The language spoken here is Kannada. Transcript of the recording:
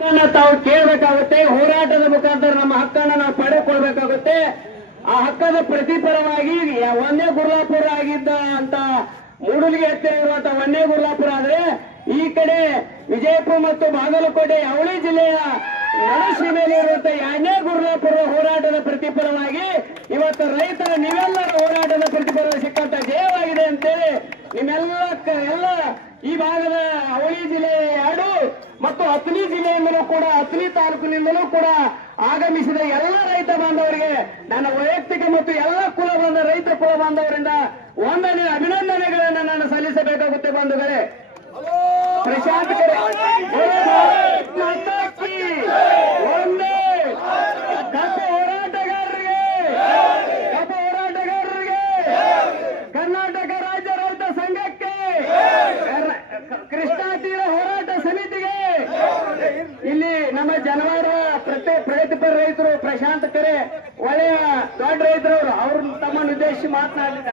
ತಾವು ಕೇಳಬೇಕಾಗುತ್ತೆ. ಹೋರಾಟದ ಮುಖಾಂತರ ನಮ್ಮ ಹಕ್ಕನ್ನು ನಾವು ಪಡೆದುಕೊಳ್ಬೇಕಾಗುತ್ತೆ. ಆ ಹಕ್ಕದ ಪ್ರತಿಫಲವಾಗಿ ಒಂದೇ ಗುರ್ಲಾಪುರ ಆಗಿದ್ದ ಅಂತ ಮೂಡಲಿಗೆ ಹತ್ತಿರ ಇರುವಂತಹ ಒಂದೇ ಗುರ್ಲಾಪುರ ಆದ್ರೆ ಈ ಕಡೆ ವಿಜಯಪುರ ಮತ್ತು ಬಾಗಲಕೋಟೆ ಅವಳಿ ಜಿಲ್ಲೆಯ ನಡುಸೀಮೆಯಲ್ಲಿ ಇರುವಂತಹ ಎರಡನೇ ಗುರ್ಲಾಪುರ ಹೋರಾಟದ ಪ್ರತಿಫಲವಾಗಿ ಇವತ್ತು ರೈತರ ನೀವೆಲ್ಲರ ಹೋರಾಟದ ಪ್ರತಿಫಲ ಸಿಕ್ಕಂತ ಜಯವಾಗಿದೆ ಅಂತೇಳಿ ಎಲ್ಲ ಈ ಭಾಗದ ಅವಳಿ ಜಿಲ್ಲೆಯ ಎರಡು ಮತ್ತು ಅಥಣಿ ಜಿಲ್ಲೆಯಿಂದಲೂ ಕೂಡ ಅಥಣಿ ತಾಲೂಕಿನಿಂದಲೂ ಕೂಡ ಆಗಮಿಸಿದ ಎಲ್ಲ ರೈತ ಬಾಂಧವರಿಗೆ ನನ್ನ ವೈಯಕ್ತಿಕ ಮತ್ತು ಎಲ್ಲ ರೈತ ಕುಲ ಬಾಂಧವರಿಂದ ಒಂದನೇ ಅಭಿನಂದನೆಗಳನ್ನು ನಾನು ಸಲ್ಲಿಸಬೇಕಾಗುತ್ತೆ ಬಂಧುಗಳೇ. ಪ್ರಶಾಂತ್ ಒಂದೇ ಕಬ್ಬು ಹೋರಾಟಗಾರರಿಗೆ ಕರ್ನಾಟಕ ರಾಜ್ಯ ರೈತ ಸಂಘಕ್ಕೆ ಕೃಷ್ಣಾ ತೀರ ಹೋರಾಟ ಸಮಿತಿಗೆ ಇಲ್ಲಿ ನಮ್ಮ ಜನವಾರ ಪ್ರಗತಿಪರ ರೈತರು ಪ್ರಶಾಂತ್ ಕೆರೆ ಒಳ್ಳೆಯ ದೊಡ್ಡ ರೈತರವರು ಅವ್ರು ತಮ್ಮನ್ನು ಉದ್ದೇಶಿಸಿ ಮಾತನಾಡಿದ್ದಾರೆ.